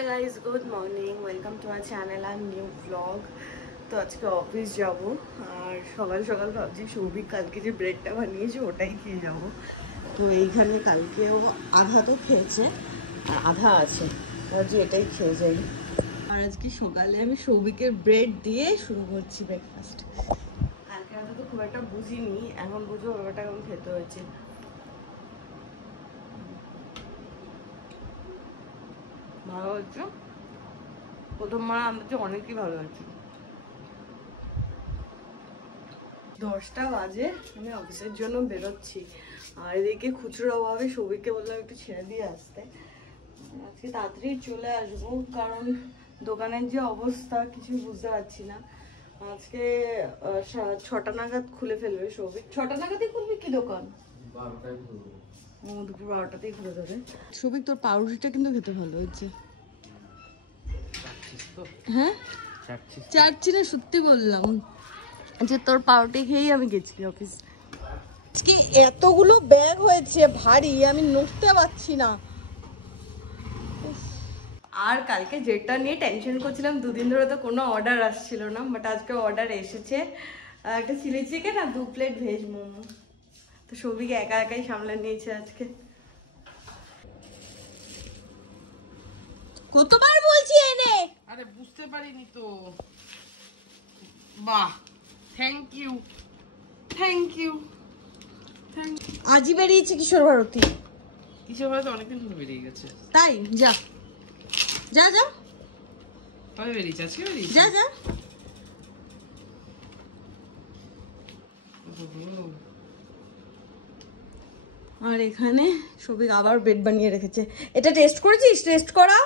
Hi guys, good morning, welcome to our channel and new vlog. তো আজকে office যাব আর সকাল সকাল ভাবছি সৌভিক কালকে যে ব্রেডটা বানিয়েছে ওটাই খেয়ে যাব। তো এইখানে কালকেও আধা তো খেয়েছে আর আধা আছে, ভাবছি এটাই খেয়ে যাই। আর আজকে সকালে আমি সৌভিকের ব্রেড দিয়ে শুরু করছি ব্রেকফাস্ট। কালকে আধা তো খুব একটা বুঝিনি, এখন বুঝবো ব্যাপারটা কেমন খেতে হয়েছে। ভালো হচ্ছে, প্রথমবার আমাদের অনেকই ভালো আছে। 10টা বাজে, আমি অফিসের জন্য বেরোচ্ছি আর এদিকে খুচরো অভাবে সৌভিককে বললাম একটু ছেড়ে দিয়ে আসতে। আজকে তাড়াতাড়ি চলে আসবো কারণ দোকানের যে অবস্থা কিছু বুঝতে পারছি না। আজকে 6টা নাগাদ খুলে ফেলবে সৌভিক। 6টা নাগাদই খুলবি কি দোকান? দুপুর 12টাতেই খুলে দেবে। সৌভিক তোর পাউরুটিটা কিন্তু খেতে ভালো হয়েছে। হ্যাঁ চাচ্ছি না, সত্যি বললাম যে তোর পাউরুটি খেয়েই আমি গেছি অফিস। আজকে এতগুলো ব্যাগ হয়েছে ভারী, আমি নড়তে পারছি না। আর কালকে যেটা নিয়ে টেনশন করছিলাম, দুদিন ধরে তো কোনো অর্ডার আসছিল না, বাট আজকে অর্ডার এসেছে। একটা চিলি চিকেন আর 2 প্লেট ভেজ মোমো। তো সৌভিক একা একাই সামলে নিয়েছে আজকে। কতবার বলছি এনে, আরে বুঝতে পারিনি তো। বাহ, thank you thank you thank you. আজই বেরিয়েছে কিশোর ভারতী। কিশোর ভারতী অনেকদিন ধরে বেরিয়ে গেছে। তাই যা যা যা, কবে বেরিয়েছে? আজকে বেরিয়েছে? যা যা। আর এখানে সৌভিক আবার ব্রেড বানিয়ে রেখেছে। এটা টেস্ট করেছিস? টেস্ট করা।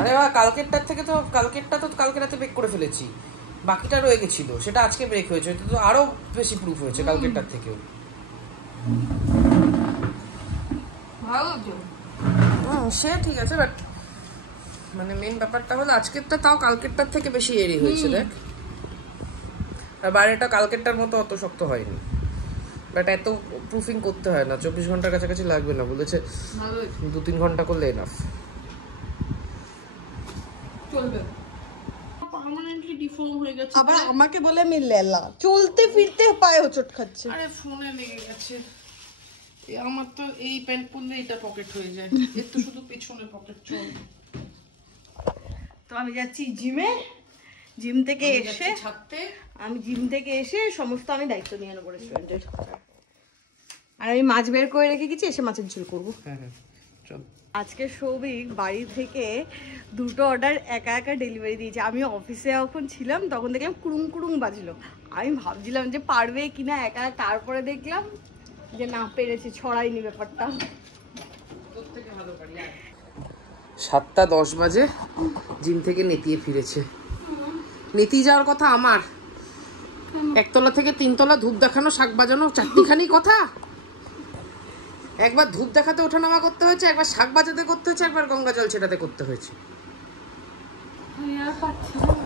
আরে বাবা, কালকেরটা তো কালকে রাতে বেক করে ফেলেছি, বাকিটা রয়ে গেছিল, সেটা আজকে ব্রেক হয়েছে। এটা তো আরো বেশি প্রুফ হয়েছে কালকেরটার থেকেও। ভালো তো। সে ঠিক আছে, বাট মানে মেন ব্যাপারটা হলো আজকেরটা তাও কালকেরটার থেকে বেশি এরি হয়েছে। দেখ, আর বাইরেটা কালকেরটার মতো অত শক্ত হয়নি, বাট এত প্রুফিং করতে হয় না। 24 ঘন্টার কাছাকাছি লাগবে না বলেছে, 2-3 ঘন্টা করলে এনাফ। চলবে। পার্মানেন্টলি ডিফর্ম হয়ে গেছে। আবার আমাকে বলে আমি লেলা, চলতে ফিরতে পায়ে হোঁচট খাচ্ছে। আরে ফোনে লেগে গেছে। আমার তো এই প্যান্ট পরলে এটা পকেট হয়ে যায়, এর তো শুধু পেছনে পকেট। চল, তো আমি যাচ্ছি জিমে। জিম থেকে এসে সমস্ত আমি দায়িত্ব নিয়ে নেবো রেস্টুরেন্টের। আর আমি মাছ বের করে রেখে গেছি, এসে মাছের ঝোল করবো। হ্যাঁ হ্যাঁ চল। আজকে সৌভিক বাড়ি থেকে 2টো অর্ডার একা একা ডেলিভারি দিয়েছে। আমি অফিসে যখন ছিলাম তখন দেখলাম কুড়ুং কুড়ুং বাজলো। আমি ভাবছিলাম যে পারবে কিনা একা, তারপরে দেখলাম যে না, পেরেছে, ছড়াইনি ব্যাপারটা। 7টা 10 বাজে জিম থেকে নেতিয়ে ফিরেছে। নেতিয়ে যাওয়ার কথা আমার, 1তলা থেকে 3তলা ধূপ দেখানো, শাক বাজানো, চারটিখানি কথা। একবার ধূপ দেখাতে ওঠানামা করতে হয়েছে, একবার শাক বাজাতে করতে হয়েছে, একবার গঙ্গা জল ছেটাতে করতে হয়েছে।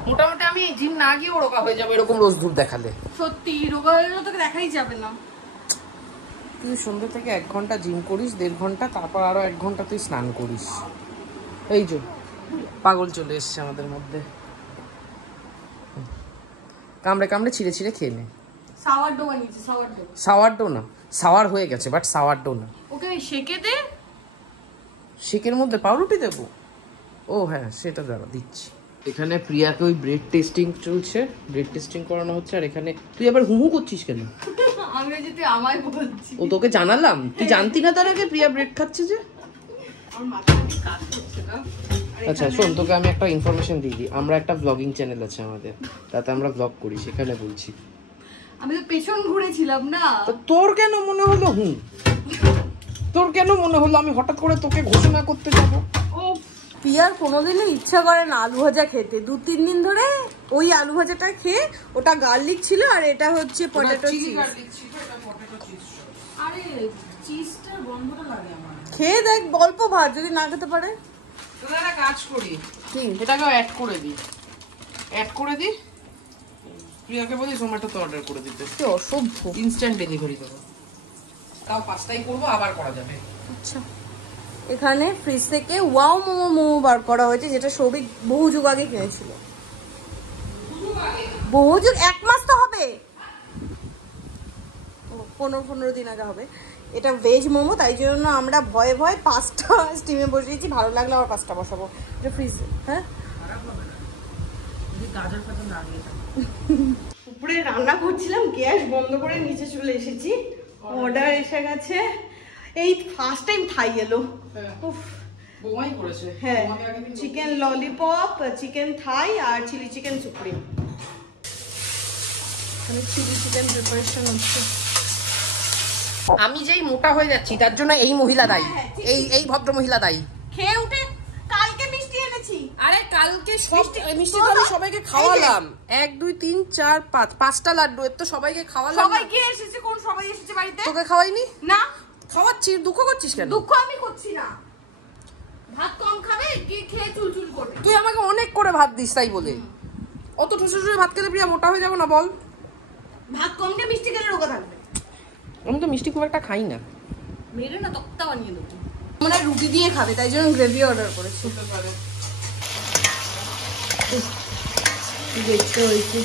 মোটামুটি আমি জিম না গিয়েও রোগা হয়ে যাবো এরকম রোজ ধূপ দেখালে। সত্যি রোগা হলে তোকে দেখাই যাবে না। তুই সন্ধ্যে থেকে 1 ঘন্টা জিম করিস, 1.5 ঘন্টা, তারপর আরো 1 ঘন্টা তুই স্নান করিস। এই যে পাগল চলে এসছে আমাদের মধ্যে। কামড়ে কামড়ে ছিঁড়ে ছিঁড়ে খেয়ে নে। সাওয়ারডো বানিয়েছি। সাওয়ারডো না, সাওয়ার হয়ে গেছে, বাট সাওয়ারডো না। ওকে সেকে দে। শেকের মধ্যে পাউরুটি দেবো? ও হ্যাঁ, সেটা দাঁড়া দিচ্ছি। এখানে প্রিয়াকে ওই ব্রেড টেস্টিং চলছে, ব্রেড টেস্টিং করানো হচ্ছে। আর এখানে তুই আবার হুহু করছিস কেন? আমি যদি আমায় বলছি, ও তোকে জানালাম, তুই জানতি না তার আগে প্রিয়া ব্রেড খাচ্ছে যে? আমার মাথায় কাজ করছে না। আচ্ছা শোন, তোকে আমি একটা ইনফরমেশন দিয়ে দিই। আমরা একটা ব্লগিং চ্যানেল আছে আমাদের, তাতে আমরা ব্লগ করি, সেখানে বলছি। আমি তো পেছন ঘুরেছিলাম না। তোর কেন মনে হলো তোর কেন মনে হলো আমি হঠাৎ করে তোকে ঘোষণা করতে যাব? ও পিয়ার কোনোদিনও ইচ্ছা করে না আলু ভাজা খেতে। 2-3 দিন ধরে ওই আলু ভাজাটা খেয়ে, ওটা গার্লিক ছিল আর এটা হচ্ছে পটেটো চিজ। আরে চিজটার গন্ধটা লাগে আমার। খেয়ে দেখ, অল্প ভাত, যদি না খেতে পারে। তোরা একটা কাজ করি, এটাকে অ্যাড করে দি। প্রিয়াকে বলি জোম্যাটোতে অর্ডার করে দিতে। কি অসভ্য। ইনস্ট্যান্ট ডেলিভারি দেবো, তাও 5টাই করবো, আবার করা যাবে। আচ্ছা এখানে ফ্রিজ থেকে ওয়াও মোমো বার করা হয়েছে, যেটা সৌভিক বহু যুগ আগে কিনেছিল। বহু যুগ, 1 মাস তো হবে, 15 দিন আগে হবে। এটা ভেজ মোমো, তাই জন্য আমরা ভয়ে ভয়ে 5টা স্টিমে বসিয়েছি, ভালো লাগলে আবার 5টা বসাবো। এটা ফ্রিজ, হ্যাঁ উপরে রান্না করছিলাম, গ্যাস বন্ধ করে নিচে চলে এসেছি। অর্ডার এসে গেছে, এই ফার্স্ট টাইম থাই এলো। হ্যাঁ, চিকেন ললিপপ, চিকেন থাই আর chilli chicken supreme. Chilli chicken preparation হচ্ছে। আমি যেই মোটা হয়ে যাচ্ছি তার জন্য এই মহিলা দায়ী, এই ভদ্র মহিলা দায়ী। খেয়ে উঠে কালকে মিষ্টি এনেছি। আরে কালকে মিষ্টি তো আমি সবাইকে খাওয়ালাম, 1 2 3 4 5 5টা লাড্ডু, এর তো সবাইকে খাওয়ালাম। সবাই কে এসেছে? কোন সবাই এসেছে বাড়িতে? তোকে খাওয়াইনি না। খাওয়াচ্ছি, দুঃখ করছিস কেন? দুঃখ আমি করছি না, ভাত কম খাবে, কি খেয়ে চুলচুল করবে। তুই আমাকে অনেক করে ভাত দিস তাই বলে। অত ঠুসে ঠুসে ভাত খেলে প্রিয়া মোটা হয়ে যাবো না বল? ভাত কম খেয়ে মিষ্টি খেলে রোগা থাকবে। আমি তো মিষ্টি খুব একটা খাই না। মেরে না তক্তা বানিয়ে দেবো। আমরা রুটি দিয়ে খাবে, তাই জন্য গ্রেভি অর্ডার করেছি। দেখতে হয়েছে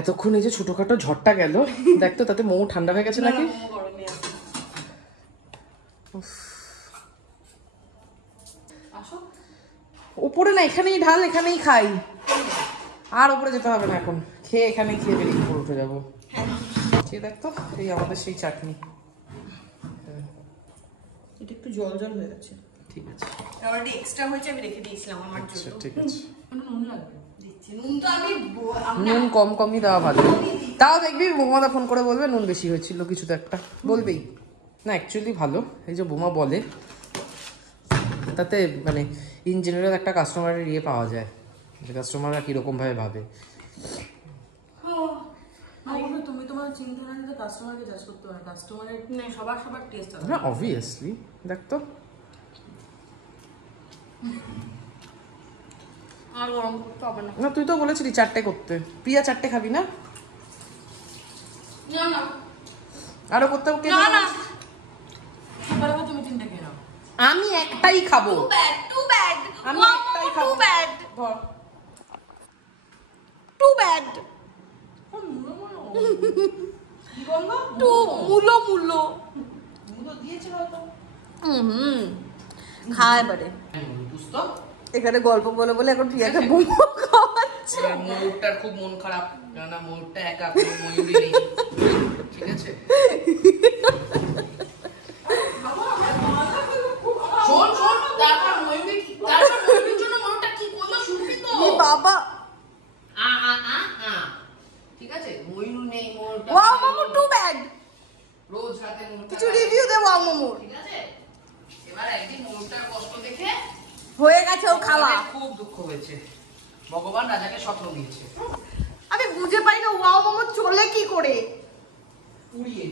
এতক্ষণ এই যে ছোটখাটো ঝড়টা গেল, দেখতো তাতে মোমো ঠান্ডা হয়ে গেছে নাকি? উপরে না, এখানেই ঢাল, এখানেই খাই, আর উপরে যেতে হবে না এখন। খেয়ে এখানেই খেয়ে বেরিয়ে উপরে উঠে যাবো। খেয়ে দেখতো, এই আমাদের সেই চাটনি। এটা একটু জল জল হয়ে গেছে। ঠিক আছে, অলরেডি এক্সট্রা হয়েছে, আমি রেখে দিয়েছিলাম আমার জন্য। ঠিক আছে। নুন লাগবে, দিচ্ছি। নুন তো আমি নুন কম কমই দেওয়া ভালো। তাও দেখবি বোমাদা ফোন করে বলবে নুন বেশি হয়েছিল, কিছু তো একটা বলবেই না। অ্যাকচুয়ালি ভালো, এই যে বোমা বলে তাতে মানে ইন জেনারেল একটা কাস্টমারের ইয়ে পাওয়া যায়, যে কাস্টমাররা কিরকম ভাবে ভাবে। তুমি তোমার চিন্তা না যে কাস্টমারকে জাজ করতে পারো, কাস্টমারের সবার সবার টেস্ট আছে। হ্যাঁ অবভিয়াসলি, দেখ তো। আর গরম করতে হবে না। না তুই তো বলেছিলি 4টে করতে, প্রিয়া 4টে খাবি না? না না, আরো করতে হবে। না না, তুমি 3টে খেয়ে নাও, আমি একটাই খাবো। টু ব্যাড, আমি একটাই খাবো। টু ব্যাড, ধর টু ব্যাড, টু মুলো মুলো দিয়েছে হয়তো। খায় বারে। এখানে গল্প বলে বলে এখন প্রিয়াকে মোমো খাওয়াচ্ছে। ময়ূরটার খুব মন খারাপ, না ময়ূরটা একা, কোনো ময়ূরই নেই, ঠিক আছে? শোন শোন, তারপর ময়ূরের জন্য ময়ূরটা কি করলো শুনবি তো? বাবা ঠিক আছে, ময়ূর নেই, ময়ূরটা ওয়াও মোমো টু ব্যাড। রোজ হাতে ময়ূরটা কিছু রিভিউ দে ওয়াও মোমো। ঠিক আছে, এবার একদিন ময়ূরটার কষ্ট দেখে হয়ে গেছে ও খাওয়া। খুব দুঃখ হয়েছে, ভগবান রাজাকে স্বপ্ন দিয়েছে। আমি বুঝে পাই না ওয়াও মোমো চলে কি করে, উড়িয়ে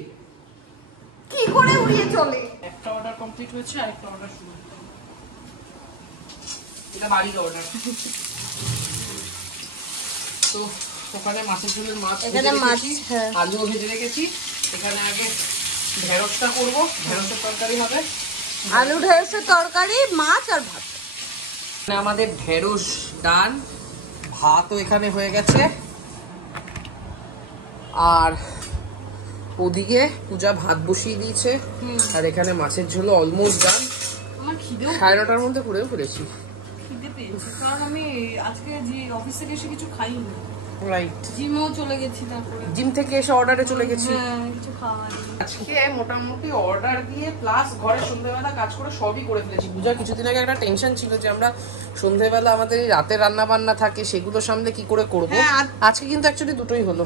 কি করে উড়িয়ে চলে। একটা অর্ডার কমপ্লিট হয়েছে, আরেকটা অর্ডার শুরু। এটা বাড়ির অর্ডার। তো ওখানে মাছের ঝোলের মাছ, এখানে মাছ, হ্যাঁ, আলু ভেজে রেখেছি। এখানে আগে ঢেঁড়সটা করবো, ঢেঁড়সের তরকারি হবে, আলু ঢেঁড়সের তরকারি, মাছ আর ভাত। আমাদের ঢেঁড়স ডান, ভাতও এখানে হয়ে গেছে, আর ওদিকে পূজা ভাত বসিয়ে দিয়েছে, আর এখানে মাছের ঝোল অলমোস্ট ডান। আমার খিদেও 9:30টার মধ্যে করেও ফেলেছি। খিদে পেয়েছে, কারণ আমি আজকে যে অফিস থেকে এসে কিছু খাইনি। রাইট, জিমেও চলে গেছি, তারপরে জিম থেকে এসে অর্ডারে চলে গেছি। কিছু খাওয়া নেই। আজকে মোটামুটি অর্ডার দিয়ে প্লাস ঘরে সন্ধ্যেবেলা কাজ করে সবই করে ফেলেছি। পূজা কিছুদিন আগে একটা টেনশন ছিল যে আমরা সন্ধ্যেবেলা আমাদের রাতে রান্না বান্না থাকে, সেগুলো সামনে কি করে করবো। আজকে কিন্তু অ্যাকচুয়ালি দুটোই হলো।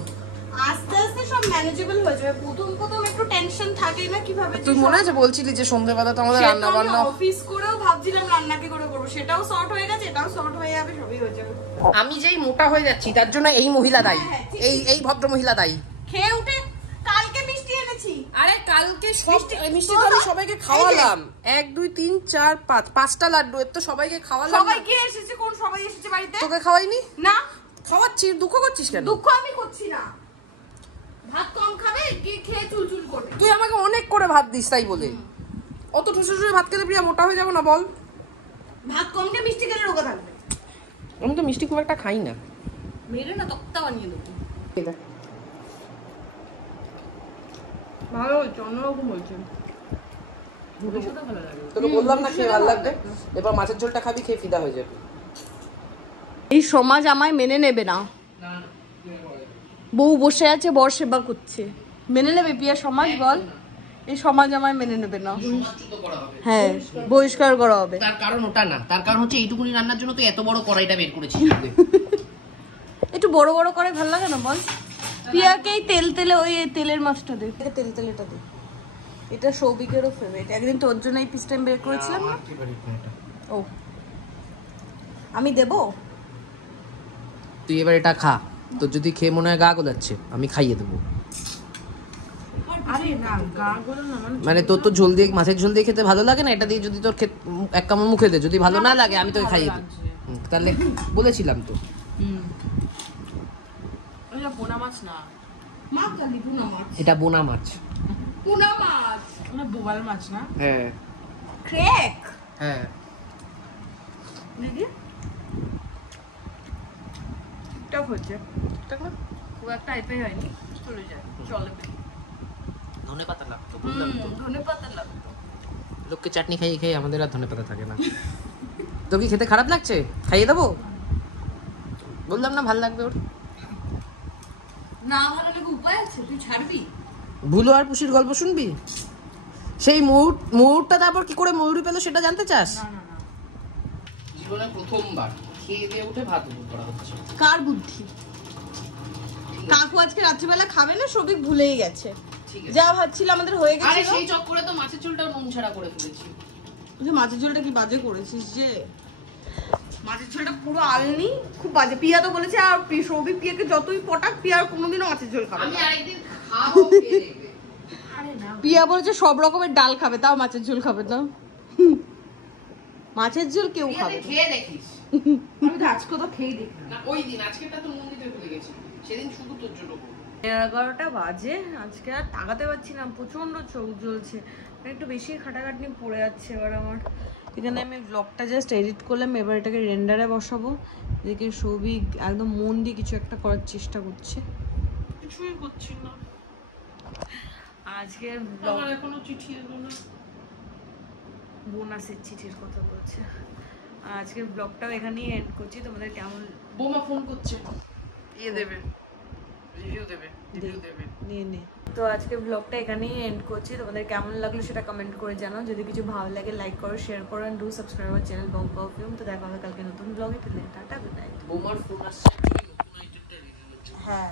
আস্তে আস্তে সব ম্যানেজেবল হয়ে যাবে। প্রথম একটু টেনশন থাকে না, কিভাবে তুই মনে আছে বলছিলি যে সন্ধ্যেবেলা তো আমাদের রান্না বান্না, অফিস করেও ভাবছিলাম রান্না কি করে করবো, সেটাও সর্ট হয়ে গেছে, এটাও সর্ট হয়ে যাবে, সবই হয়ে যাবে। আমি যেই মোটা হয়ে যাচ্ছি তার জন্য এই মহিলা দায়ী, এই ভদ্র মহিলা দায়ী। খেয়ে উঠে কালকে মিষ্টি এনেছি। আরে কালকে মিষ্টি তো আমি সবাইকে খাওয়ালাম, 1 2 3 4 5 5টা লাড্ডু, এর তো সবাইকে খাওয়ালাম। সবাই কে এসেছে? কোন সবাই এসেছে বাড়িতে? তোকে খাওয়াইনি? না। খাওয়াচ্ছি, দুঃখ করছিস কেন? দুঃখ আমি করছি না, ভাত কম খাবে কি খেয়ে চুলচুল করবে। তুই আমাকে অনেক করে ভাত দিস তাই বলে। অত ঠুসে ঠুসে ভাত খেতে প্রিয়া মোটা হয়ে যাবো না বল? ভাত কম খেয়ে মিষ্টি খেলে রোগা থাকবে। আমি তো মিষ্টি খুব একটা খাই না। মেরে না তক্তা বানিয়ে দেবো। ভালো হয়েছে, অন্যরকম হয়েছে। তোকে বললাম না খেয়ে ভালো লাগবে, এবার মাছের ঝোলটা খাবি, খেয়ে ফিদা হয়ে যাবে। এই সমাজ আমায় মেনে নেবে না। বউ বসে আছে, বর সেবা করছে, মেনে নেবে পিয়া সমাজ? বল, এই সমাজ আমায় মেনে নেবে না। হ্যাঁ, বহিষ্কার করা হবে। তার কারণ ওটা না, তার কারণ হচ্ছে এইটুকুনি রান্নার জন্য তুই এত বড় কড়াইটা বের করেছিস। একটু বড় বড় করে ভালো লাগে না বল? পিয়াকে এই তেল তেলে ওই তেলের মাছটা দে, তেল তেলেটা দে। এটা সৌভিকেরও ফেভারিট, একদিন তোর জন্য এই পিসটা বের করেছিলাম না। ও, আমি দেবো? তুই এবার এটা খা, তোর যদি খেয়ে মনে হয় গা গোলাচ্ছে আমি খাইয়ে দেবো। আরে না, গা গোলা না, মানে তোর তো ঝোল দিয়ে, মাছের ঝোল দিয়ে খেতে ভালো লাগে না, এটা দিয়ে যদি তোর এক কামড় মুখে দে, যদি ভালো না লাগে আমি তোকে খাইয়ে দেবো। তাহলে বলেছিলাম তো। এটা পোনা মাছ না, মাছ জানি পোনা মাছ। এটা বোনা মাছ। পোনা মাছ ওটা বোয়াল মাছ না? হ্যাঁ ক্র্যাক। হ্যাঁ, দিদি ঠিকঠাক হচ্ছে, ঠিক না? খুব একটা আইপাই হয়নি, চলে যায়, চলে। ধনে পাতা লাগতো, বুঝলাম তো। ধনে পাতা লাগতো। লোককে চাটনি খাইয়ে খেয়ে আমাদের আর ধনে পাতা থাকে না। তোর কি খেতে খারাপ লাগছে? খাইয়ে দেবো? বললাম না ভাল লাগবে ওর। না ভালো লাগে উপায় আছে, তুই ছাড়বি? ভুলো আর পুষির গল্প শুনবি? সেই ময়ূরটা তারপর কি করে ময়ূরী পেলো সেটা জানতে চাস? না না না, জীবনে প্রথমবার খেয়ে দিয়ে উঠে ভাত করা হচ্ছে। কার বুদ্ধি? কাকু আজকে রাত্রিবেলা খাবে না, সবিক ভুলেই গেছে। ঠিক আছে। যা ভাবছিল আমাদের হয়ে আরে গেছিল। সেই চক্করে তো মাছের ঝোলটাও নুন ছাড়া করে ফেলেছি। যে মাছের ঝোলটা কি বাজে করেছিস যে, মাছের ঝোলটা পুরো আলনি, খুব বাজে। পিয়া তো বলেছে আর সৌভিক পিয়াকে যতই পটাক, পিয়া আর কোনোদিনও মাছের ঝোল খাবে আমি না। আরেকদিন খাবো, খেয়ে দেখবে। আরে না, পিয়া বলেছে সব রকমের ডাল খাবে, তাও মাছের ঝোল খাবে না। মাছের ঝোল কেউ তুই খাবে আগে না। খেয়ে দেখিস। আমি তো আজকে তো খেয়ে দেখলাম। না ওই দিন, আজকেরটা তো নুন দিতে ভুলে গেছি, সেদিন শুধু তোর জন্য করবো। 11টা বাজে, আজকে আর তাকাতে পারছি না, প্রচন্ড চোখ জ্বলছে, একটু বেশি খাটাখাটনি পড়ে যাচ্ছে এবার আমার। এখানে আমি ব্লগটা জাস্ট এডিট করলাম, এবার এটাকে রেন্ডারে বসাবো। এদিকে সৌভিক একদম মন দিয়ে কিছু একটা করার চেষ্টা করছে। কিছুই করছি না, আজকে আমার এখনো চিঠি এলো না। বোনাসের চিঠির কথা বলছে। আজকের ব্লগটাও এখানেই এন্ড করছি। তোমাদের কেমন বৌমা ফোন করছে, ইয়ে দেবে, রিভিউ দেবে, নিয়ে নে। তো আজকে ব্লগটা এখানেই এন্ড করছি। তোমাদের কেমন লাগলো সেটা কমেন্ট করে জানাও। যদি কিছু ভালো লাগে লাইক করো, শেয়ার করো, এন্ড ডু সাবস্ক্রাইব আমার চ্যানেল বং পারফিউম। তো দেখা হবে কালকে নতুন ব্লগে। Tata, good night. বৌমার ফোন আসছে, নতুন আইটেমটা রিভিউ হচ্ছে। হ্যাঁ।